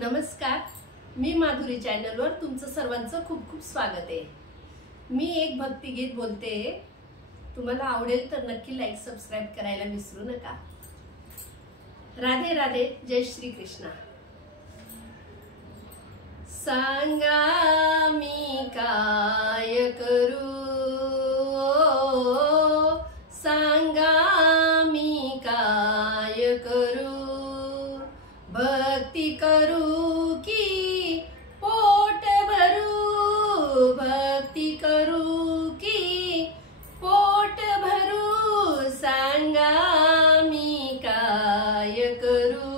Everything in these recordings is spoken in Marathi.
नमस्कार, मी माधुरी चॅनलवर तुमचं सर्वांचं खूप खूप स्वागत आहे। मी एक भक्तिगीत बोलते, तुम्हाला आवडेल तर नक्की लाईक सबस्क्राइब करायला विसरू नका। राधे राधे, जय श्री कृष्णा। सांगा मी काय करू, सांगा मी काय करू, भक्ती करू की पोट भरू, भक्ती करू की पोट भरू, सांगा मी काय करू,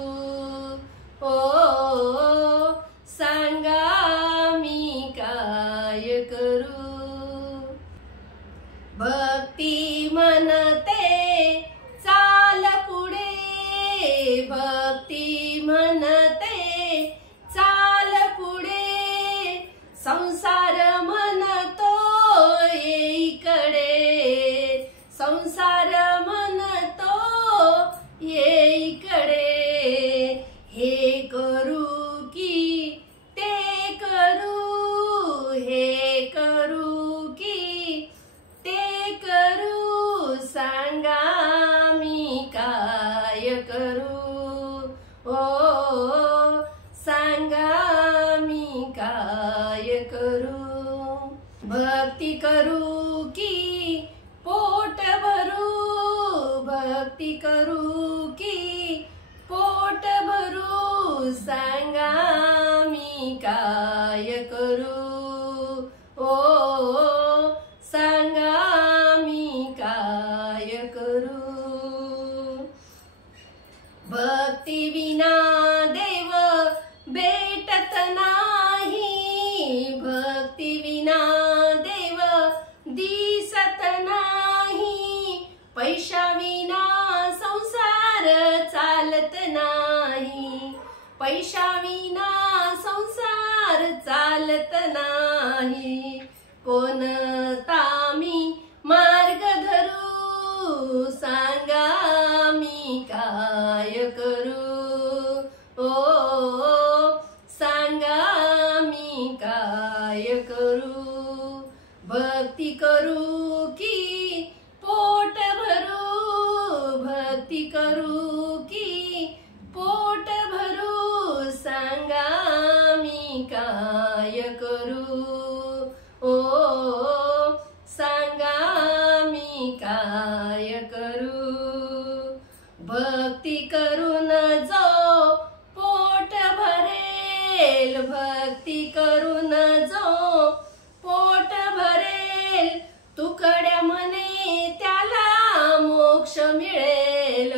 ओ सांगा मी काय करू। भक्ती म्हणते चाल पुढे, भक्ती म्हणते चाल पुढे, संसार म्हणतो येईकडे, संसार म्हणतो येईकडे, हे करू की ते करू, हे करू की ते करू, सांगा मी काय करू, ओ सांगा मी काय करू। भक्ती करू की पोट भरू, भक्ती करू की पोट भरू, सांगा मी काय करू, ओ सांगा मी काय करू। भक्ती विना देव भेटत नाही, भक्ती विना देव दिसत नाही, पैशा विना संसार चालत नाही, पैशा विना संसार चालत नाही, कोणता मी मार्ग धरू, सांगा मी काय करू, ओ सांगा मी काय करू। भक्ती करू की पोट भरू, भक्ती करू की पोट भरू, सांगा मी काय करू, ओ सांगा मी काय करू। भक्ती करून जो पोट भरेल, भक्ती करून जो पोट भरेल, तुकड्या म्हणे त्याला मोक्ष मिळेल,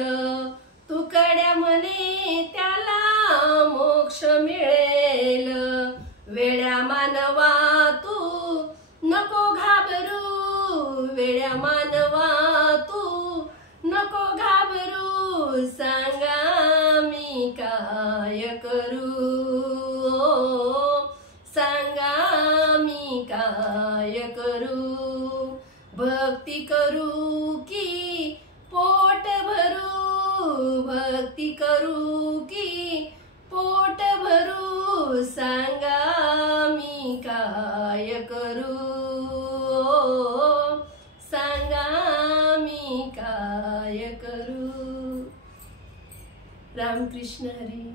तुकड्या म्हणे त्याला मोक्ष मिळेल, वेड्या मानवा तू नको घाबरू, वेड्या मानवा तू नको घाबरू, सांगा मी काय करू, सांगा मी काय करू। भक्ती करू की पोट भरू, भक्ती करू की पोट भरू, सांगा मी काय करू, सांगा मी काय करू। रामकृष्ण हरी।